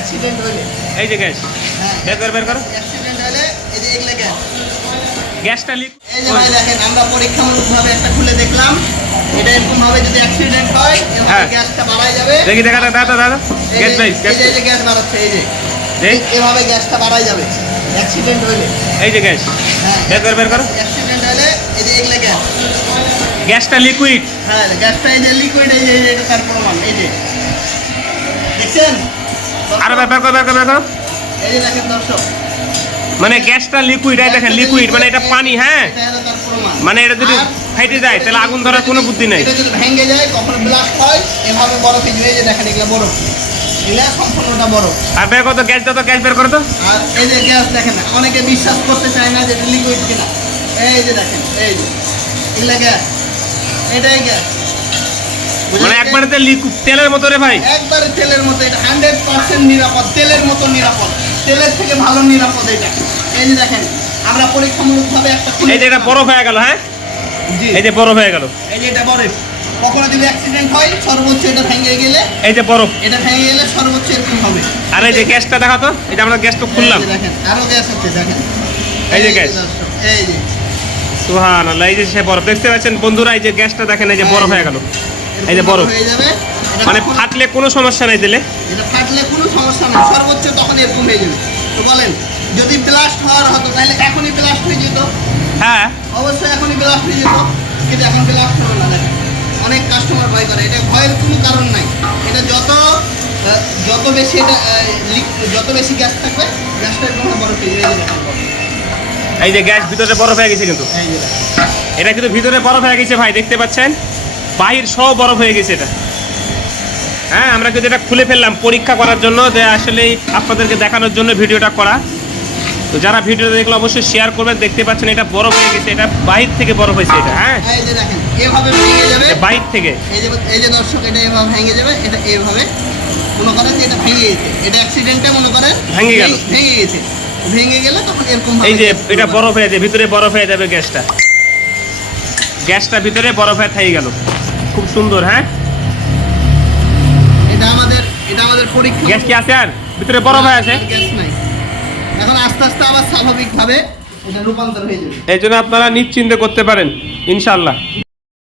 Accident হলে। এই যে গ্যাস। হ্যাঁ। বের করো বের করো। অ্যাক্সিডেন্ট হলে এই যে এগুলো গ্যাস। গ্যাসটা লিক এই যে ভাই দেখেন আমরা পরীক্ষামূলকভাবে একটা খুলে দেখলাম। এটা এরকম ভাবে যদি অ্যাক্সিডেন্ট হয় হ্যাঁ। গ্যাসটা বাড়াই যাবে। দেখি দেখা দাদা দাদা। এই গ্যাস যে- ভাই গ্যাস এই যে গ্যাস বাড়াচ্ছে এই যে। গ্যাসটা যাবে। অ্যাক্সিডেন্ট হলে। এই যে গ্যাস। হ্যাঁ। বের করো বের করো। অ্যাক্সিডেন্ট হলে এই যে এগুলো গ্যাস। গ্যাসটা লিকুইড হ্যাঁ গ্যাসটা এই যে লিকুইড এই যে এটা তার প্রমাণ এই যে। দেখছেন? বের বের বের বের এই দেখেন দর্শক মানে গ্যাসটা লিকুইড এই দেখেন লিকুইড মানে এটা পানি হ্যাঁ? মানে এটা যদি ফাইটে যায় তাহলে আগুন ধরার কোনো বুদ্ধি নেই। এটা যদি ভেঙে যায় কখনো ব্লাস্ট হয় এভাবে বরফ এই যে এই দেখেন এগুলো বরফ এগুলো সম্পূর্ণটা বরফ আর বের করো তো গ্যাস দাও তো গ্যাস বের করো তো। আর এই যে গ্যাস দেখেন অনেকে বিশ্বাস করতে চায় না যে এটা লিকুইড কিনা। এই যে দেখেন এই যে এগুলা গ্যাস এটাই গ্যাস। মানে একবারে তো লিকুইড তেলের মতো রে ভাই একবারে তেলের মতো এটা হান্ড্রেড পার্সেন্ট নিরাপদ তেলের মতো নিরাপদ তেলের থেকে ভালো নিরাপদ এটা এই যে দেখেন আমরা পরীক্ষামূলকভাবে একটা এই যে এটা বরফ হয়ে গেল হ্যাঁ। এই যে বরফ হয়ে গেল এই যে এটা বরফ কখনো যদি অ্যাক্সিডেন্ট হয় সর্বোচ্চ এটা ভেঙে গেলে এই যে বরফ এটা ভেঙে গেলে সর্বোচ্চ এরকম হবে আর এই যে গ্যাসটা দেখো তো যে আমরা গ্যাস তো খুললাম দেখেন আরও গ্যাস আছে দেখেন এই যে গ্যাস। এই যে সুহান আল্লাহ এই যে সে বরফ দেখতে পাচ্ছেন বন্ধুরা এই যে গ্যাসটা দেখেন এই যে বরফ হয়ে গেল এই যে বরফ। হয়ে যাবে। মানে ফাটলে কোনো সমস্যা নাই দিলে? এটা ফাটলে কোনো সমস্যা নেই। সর্বোচ্চ তখন এরকম হয়ে যাবে। তো বলেন যদি ব্লাস্ট হওয়ার হতো তাহলে এখনই ব্লাস্ট হয়ে যেত। হ্যাঁ। অবশ্যই এখনই ব্লাস্ট হয়ে যেত। কিন্তু এখন ব্লাস্ট হবে না দেখেন। অনেক কাস্টমার ভয় করে। এটা ভয়ের কোনো কারণ নাই। এটা যত যত বেশি এটা লিক- যত বেশি গ্যাস থাকবে গ্যাসটা একদম বড় হয়ে যাবে এই যে বরফ। গ্যাস ভিতরে বরফ হয়ে গেছে কিন্তু। এটা কিন্তু ভিতরে বরফ হয়ে গেছে ভাই দেখতে পাচ্ছেন? বাহির সব বরফ হয়ে গেছে এটা। হ্যাঁ আমরা কিন্তু এটা খুলে ফেললাম পরীক্ষা করার জন্য যে আসলে আপনাদেরকে দেখানোর জন্য ভিডিওটা করা। তো যারা ভিডিওটা দেখলে অবশ্যই শেয়ার করবেন দেখতে পাচ্ছেন এটা বরফ হয়ে গেছে এটা বাহির থেকে বরফ হয়েছে এটা হ্যাঁ? এই যে দেখেন এভাবে ভেঙে যাবে। বাহির থেকে। এই যে এই যে দর্শক এটা এভাবে ভেঙে যাবে এটা এভাবে। মনে করেন যে এটা ভেঙে গেছে। এটা অ্যাক্সিডেন্টে মনে করেন ভেঙে গেল। ভেঙে গেছে। ভেঙে গেলে তখন এরকম এই যে এটা বরফ হয়ে যাবে ভিতরে বরফ হয়ে যাবে গ্যাসটা। গ্যাসটা ভিতরে বরফ হয়ে থেকে গেল। খুব সুন্দর হ্যাঁ? এটা আমাদের এটা আমাদের পরীক্ষা। গ্যাস কি আছে আর? ভিতরে বড় ভাই আছে। গ্যাস নাই। এখন আস্তে আস্তে আবার স্বাভাবিকভাবে এটা রূপান্তর হয়ে যাবে। এই জন্য আপনারা নিশ্চিন্তে করতে পারেন ইনশাল্লাহ।